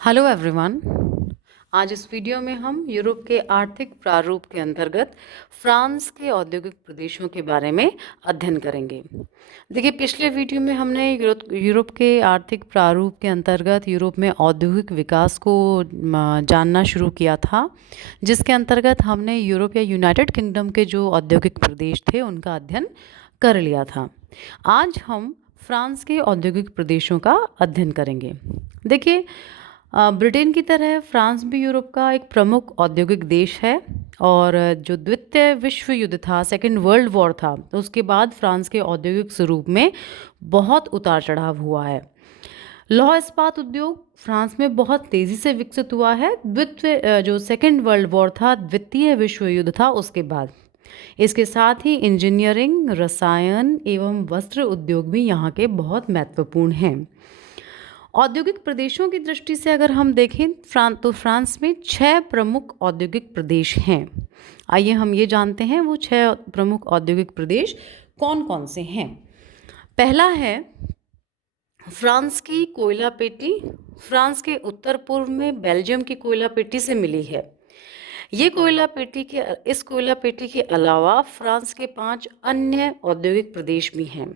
Hello everyone. आज इस video में हम यूरोप के आर्थिक प्रारूप के अंतर्गत फ्रांस के औद्योगिक प्रदेशों के बारे में अध्ययन करेंगे। देखिए, पिछले वीडियो में हमने यूरोप के आर्थिक प्रारूप के अंतर्गत यूरोप में औद्योगिक विकास को जानना शुरू किया था, जिसके अंतर्गत हमने यूरोप या यूनाइटेड किंगडम के जो औद्योगिक प्रदेश थे उनका अध्ययन कर लिया था। आज हम फ्रांस के औद्योगिक प्रदेशों का अध्ययन करेंगे। देखिए, ब्रिटेन की तरह फ्रांस भी यूरोप का एक प्रमुख औद्योगिक देश है और जो द्वितीय विश्व युद्ध था, सेकेंड वर्ल्ड वॉर था, उसके बाद फ्रांस के औद्योगिक स्वरूप में बहुत उतार चढ़ाव हुआ है। लौह इस्पात उद्योग फ्रांस में बहुत तेज़ी से विकसित हुआ है। जो सेकेंड वर्ल्ड वॉर था, द्वितीय विश्व युद्ध था, उसके बाद। इसके साथ ही इंजीनियरिंग, रसायन एवं वस्त्र उद्योग भी यहाँ के बहुत महत्वपूर्ण हैं। औद्योगिक प्रदेशों की दृष्टि से अगर हम देखें तो फ्रांस में 6 प्रमुख औद्योगिक प्रदेश हैं। आइए हम ये जानते हैं वो 6 प्रमुख औद्योगिक प्रदेश कौन कौन से हैं। पहला है फ्रांस की कोयला पेटी। फ्रांस के उत्तर पूर्व में बेल्जियम की कोयला पेटी से मिली है। इस कोयला पेटी के अलावा फ्रांस के 5 अन्य औद्योगिक प्रदेश भी हैं।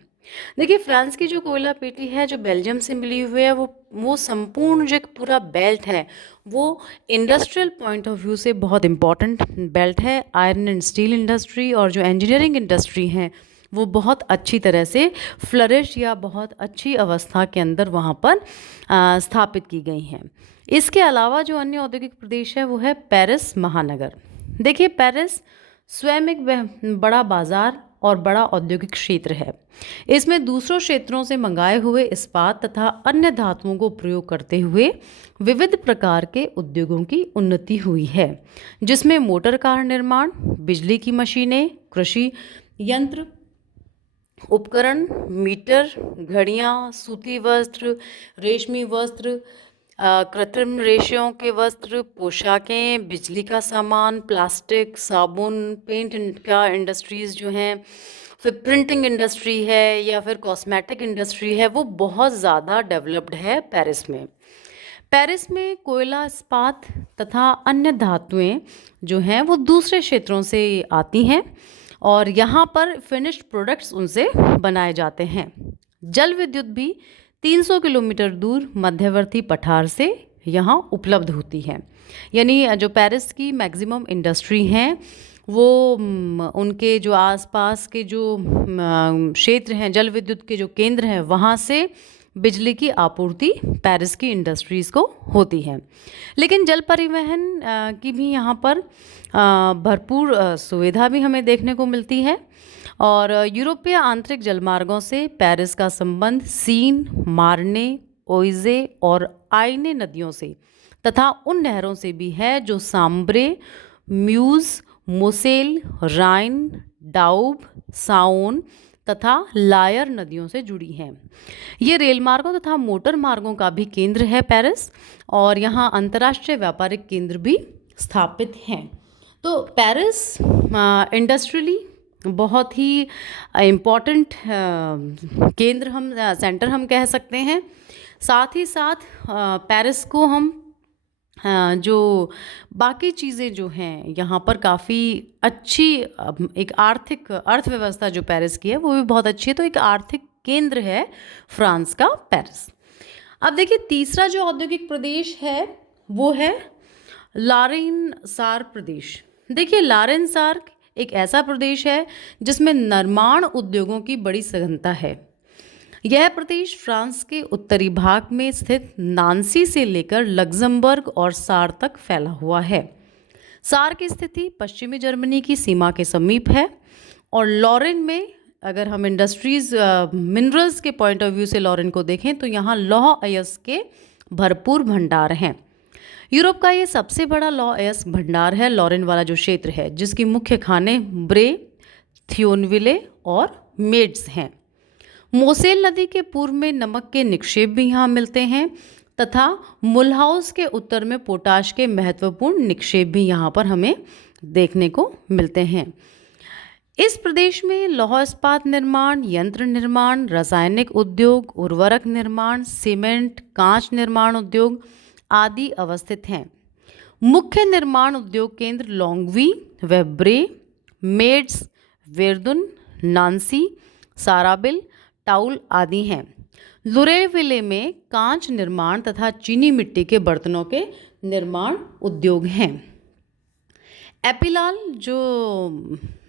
देखिए, फ्रांस की जो कोयला पेटी है जो बेल्जियम से मिली हुई है, वो संपूर्ण जो एक पूरा बेल्ट है, वो इंडस्ट्रियल पॉइंट ऑफ व्यू से बहुत इम्पॉर्टेंट बेल्ट है। आयरन एंड स्टील इंडस्ट्री और जो इंजीनियरिंग इंडस्ट्री हैं वो बहुत अच्छी तरह से फ्लरिश या बहुत अच्छी अवस्था के अंदर वहाँ पर स्थापित की गई हैं। इसके अलावा जो अन्य औद्योगिक प्रदेश है वो है पेरिस महानगर। देखिए, पेरिस स्वयं एक बड़ा बाजार और बड़ा औद्योगिक क्षेत्र है। इसमें दूसरों क्षेत्रों से मंगाए हुए इस्पात तथा अन्य धातुओं को प्रयोग करते हुए विविध प्रकार के उद्योगों की उन्नति हुई है, जिसमें मोटर कार निर्माण, बिजली की मशीनें, कृषि यंत्र, उपकरण, मीटर, घड़ियाँ, सूती वस्त्र, रेशमी वस्त्र, कृत्रिम रेशों के वस्त्र, पोशाकें, बिजली का सामान, प्लास्टिक, साबुन, पेंट का इंडस्ट्रीज़ जो हैं, फिर प्रिंटिंग इंडस्ट्री है या फिर कॉस्मेटिक इंडस्ट्री है, वो बहुत ज़्यादा डेवलप्ड है पेरिस में। पेरिस में कोयला, इस्पात तथा अन्य धातुएं जो हैं वो दूसरे क्षेत्रों से आती हैं और यहाँ पर फिनिश्ड प्रोडक्ट्स उनसे बनाए जाते हैं। जल विद्युत भी 300 किलोमीटर दूर मध्यवर्ती पठार से यहाँ उपलब्ध होती है। यानी जो पेरिस की मैक्सिमम इंडस्ट्री हैं वो उनके जो आसपास के जो क्षेत्र हैं, जल विद्युत के जो केंद्र हैं, वहाँ से बिजली की आपूर्ति पेरिस की इंडस्ट्रीज़ को होती है। लेकिन जल परिवहन की भी यहाँ पर भरपूर सुविधा भी हमें देखने को मिलती है और यूरोपीय आंतरिक जलमार्गों से पेरिस का संबंध सीन, मार्ने, ओइजे और आइने नदियों से तथा उन नहरों से भी है जो सांब्रे, म्यूज, मोसेल, राइन, डाउब, साओन तथा लायर नदियों से जुड़ी हैं। ये रेल मार्गों तथा मोटर मार्गों का भी केंद्र है पेरिस और यहाँ अंतर्राष्ट्रीय व्यापारिक केंद्र भी स्थापित हैं। तो पेरिस इंडस्ट्रियली बहुत ही इम्पॉर्टेंट सेंटर हम कह सकते हैं। साथ ही साथ पेरिस को हम जो बाकी चीज़ें जो हैं यहाँ पर काफ़ी अच्छी एक आर्थिक अर्थव्यवस्था जो पेरिस की है वो भी बहुत अच्छी है। तो एक आर्थिक केंद्र है फ्रांस का पेरिस। अब देखिए, तीसरा जो औद्योगिक प्रदेश है वो है लारेन सार प्रदेश। देखिए, लारेन सार एक ऐसा प्रदेश है जिसमें निर्माण उद्योगों की बड़ी सघनता है। यह प्रदेश फ्रांस के उत्तरी भाग में स्थित नांसी से लेकर लग्जमबर्ग और सार तक फैला हुआ है। सार की स्थिति पश्चिमी जर्मनी की सीमा के समीप है और लॉरेन में अगर हम इंडस्ट्रीज मिनरल्स के पॉइंट ऑफ व्यू से लॉरेन को देखें तो यहाँ लौह अयस्क के भरपूर भंडार हैं। यूरोप का ये सबसे बड़ा लौह अयस्क भंडार है लॉरेन वाला जो क्षेत्र है, जिसकी मुख्य खानें ब्रे, थियोनविले और मेड्स हैं। मोसेल नदी के पूर्व में नमक के निक्षेप भी यहाँ मिलते हैं तथा मुलहाउस के उत्तर में पोटाश के महत्वपूर्ण निक्षेप भी यहाँ पर हमें देखने को मिलते हैं। इस प्रदेश में लौह इस्पात निर्माण, यंत्र निर्माण, रासायनिक उद्योग, उर्वरक निर्माण, सीमेंट, कांच निर्माण उद्योग आदि अवस्थित हैं। मुख्य निर्माण उद्योग केंद्र लॉन्गवी व ब्रे, मेड्स, वेर्दुन, नांसी, साराबिल, टाउल आदि हैं। लुरेविले में कांच निर्माण तथा चीनी मिट्टी के बर्तनों के निर्माण उद्योग हैं। एपिलाल जो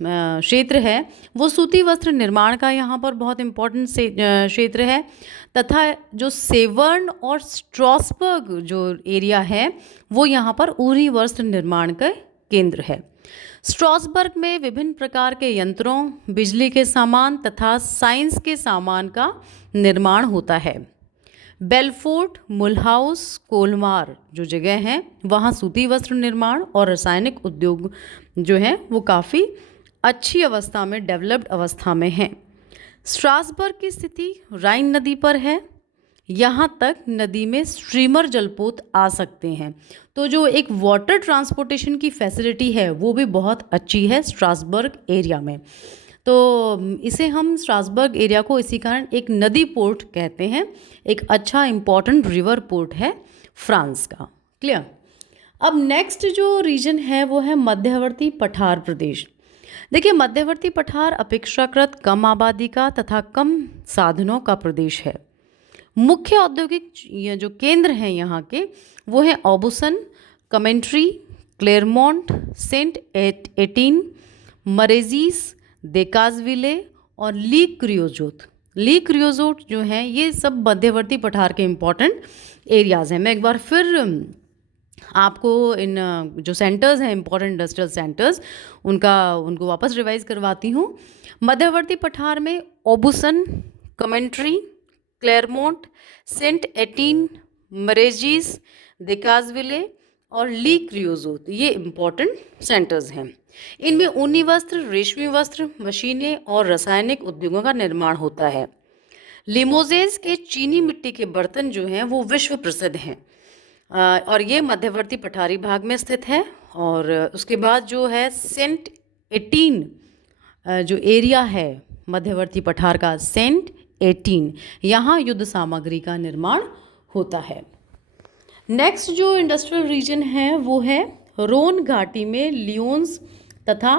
क्षेत्र है वो सूती वस्त्र निर्माण का यहाँ पर बहुत इम्पोर्टेंट क्षेत्र है, तथा जो सेवर्न और स्ट्रॉसबर्ग जो एरिया है वो यहाँ पर ऊनी वस्त्र निर्माण का केंद्र है। स्ट्रॉसबर्ग में विभिन्न प्रकार के यंत्रों, बिजली के सामान तथा साइंस के सामान का निर्माण होता है। बेलफोर्ट, मुलहाउस, कोलमार जो जगह हैं वहाँ सूती वस्त्र निर्माण और रासायनिक उद्योग जो हैं वो काफ़ी अच्छी अवस्था में, डेवलप्ड अवस्था में हैं। स्ट्रासबर्ग की स्थिति राइन नदी पर है। यहाँ तक नदी में स्ट्रीमर जलपोत आ सकते हैं, तो जो एक वाटर ट्रांसपोर्टेशन की फैसिलिटी है वो भी बहुत अच्छी है स्ट्रासबर्ग एरिया में। तो इसे हम स्ट्रासबर्ग एरिया को इसी कारण एक नदी पोर्ट कहते हैं, एक अच्छा इम्पॉर्टेंट रिवर पोर्ट है फ्रांस का। क्लियर। अब नेक्स्ट जो रीजन है वो है मध्यवर्ती पठार प्रदेश। देखिए, मध्यवर्ती पठार अपेक्षाकृत कम आबादी का तथा कम साधनों का प्रदेश है। मुख्य औद्योगिक ये जो केंद्र हैं यहाँ के वो हैं ऑबुसन, कमेंट्री, क्लेरमोंट, सेंट एटीन, मरेजीस, देकाजविले और ली क्रियोजोत। ली क्रियोजोट जो हैं ये सब मध्यवर्ती पठार के इम्पॉर्टेंट एरियाज़ हैं। मैं एक बार फिर आपको इन जो सेंटर्स हैं इम्पॉर्टेंट इंडस्ट्रियल सेंटर्स उनको वापस रिवाइज करवाती हूँ। मध्यवर्ती पठार में ओबुसन, कमेंट्री, क्लेरमोंट, सेंट एटीन, मरेजीस, देकाजविले और ली क्रियोजोत ये इम्पॉर्टेंट सेंटर्स हैं। इनमें ऊनी वस्त्र, रेशमी वस्त्र, मशीनें और रासायनिक उद्योगों का निर्माण होता है। लिमोजेस के चीनी मिट्टी के बर्तन जो हैं वो विश्व प्रसिद्ध हैं और ये मध्यवर्ती पठारी भाग में स्थित है। और उसके बाद जो है सेंट एटीन जो एरिया है मध्यवर्ती पठार का, सेंट एटीन, यहाँ युद्ध सामग्री का निर्माण होता है। नेक्स्ट जो इंडस्ट्रियल रीजन है वो है रोन घाटी में लियोन्स तथा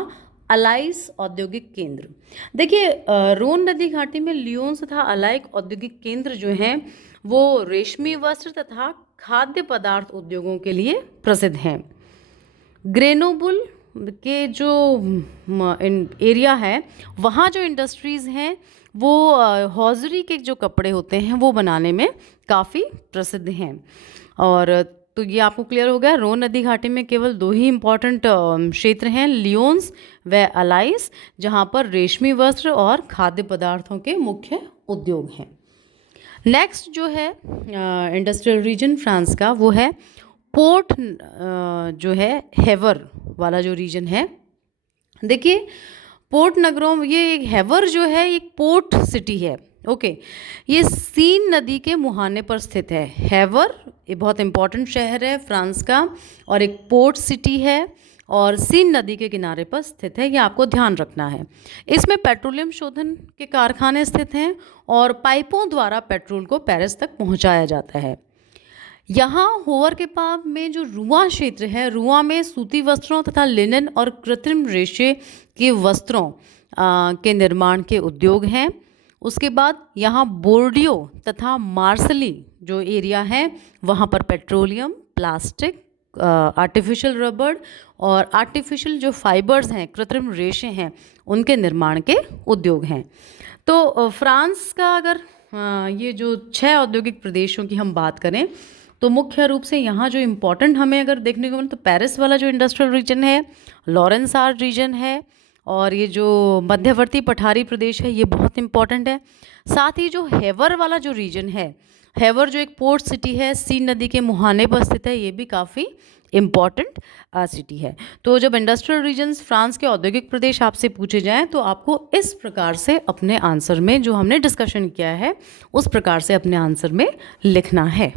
अलाइस औद्योगिक केंद्र। देखिए, रोन नदी घाटी में लियोन्स तथा अलाइक औद्योगिक केंद्र जो हैं वो रेशमी वस्त्र तथा खाद्य पदार्थ उद्योगों के लिए प्रसिद्ध हैं। ग्रेनोबुल के जो एरिया है वहाँ जो इंडस्ट्रीज़ हैं वो हौजरी के जो कपड़े होते हैं वो बनाने में काफ़ी प्रसिद्ध हैं। और तो ये आपको क्लियर हो गया, रोन नदी घाटी में केवल दो ही इम्पॉर्टेंट क्षेत्र हैं, लियोन्स व अलाइस, जहाँ पर रेशमी वस्त्र और खाद्य पदार्थों के मुख्य उद्योग हैं। नेक्स्ट जो है इंडस्ट्रियल रीजन फ्रांस का वो है पोर्ट जो है हेवर वाला जो रीजन है। देखिए, पोर्ट नगरों, ये हेवर जो है एक पोर्ट सिटी है। ओके, ये सीन नदी के मुहाने पर स्थित है। हेवर ये बहुत इंपॉर्टेंट शहर है फ्रांस का और एक पोर्ट सिटी है और सीन नदी के किनारे पर स्थित है, ये आपको ध्यान रखना है। इसमें पेट्रोलियम शोधन के कारखाने स्थित हैं और पाइपों द्वारा पेट्रोल को पेरिस तक पहुंचाया जाता है। यहाँ होवर के पास में जो रुआ क्षेत्र है, रुआ में सूती वस्त्रों तथा लिनन और कृत्रिम रेशे के वस्त्रों के निर्माण के उद्योग हैं। उसके बाद यहाँ बोर्डियो तथा मार्सली जो एरिया है वहाँ पर पेट्रोलियम, प्लास्टिक, आर्टिफिशियल रबड़ और आर्टिफिशियल जो फाइबर्स हैं, कृत्रिम रेशे हैं, उनके निर्माण के उद्योग हैं। तो फ्रांस का अगर ये जो 6 औद्योगिक प्रदेशों की हम बात करें तो मुख्य रूप से यहाँ जो इम्पोर्टेंट हमें अगर देखने को मिले तो पेरिस वाला जो इंडस्ट्रियल रीजन है, लॉरेंस आर्ट रीजन है और ये जो मध्यवर्ती पठारी प्रदेश है ये बहुत इंपॉर्टेंट है। साथ ही जो हेवर वाला जो रीजन है, हेवर जो एक पोर्ट सिटी है, सीन नदी के मुहाने पर स्थित है, ये भी काफ़ी इम्पॉर्टेंट सिटी है। तो जब इंडस्ट्रियल रीजन्स फ्रांस के औद्योगिक प्रदेश आपसे पूछे जाएं तो आपको इस प्रकार से अपने आंसर में जो हमने डिस्कशन किया है उस प्रकार से अपने आंसर में लिखना है।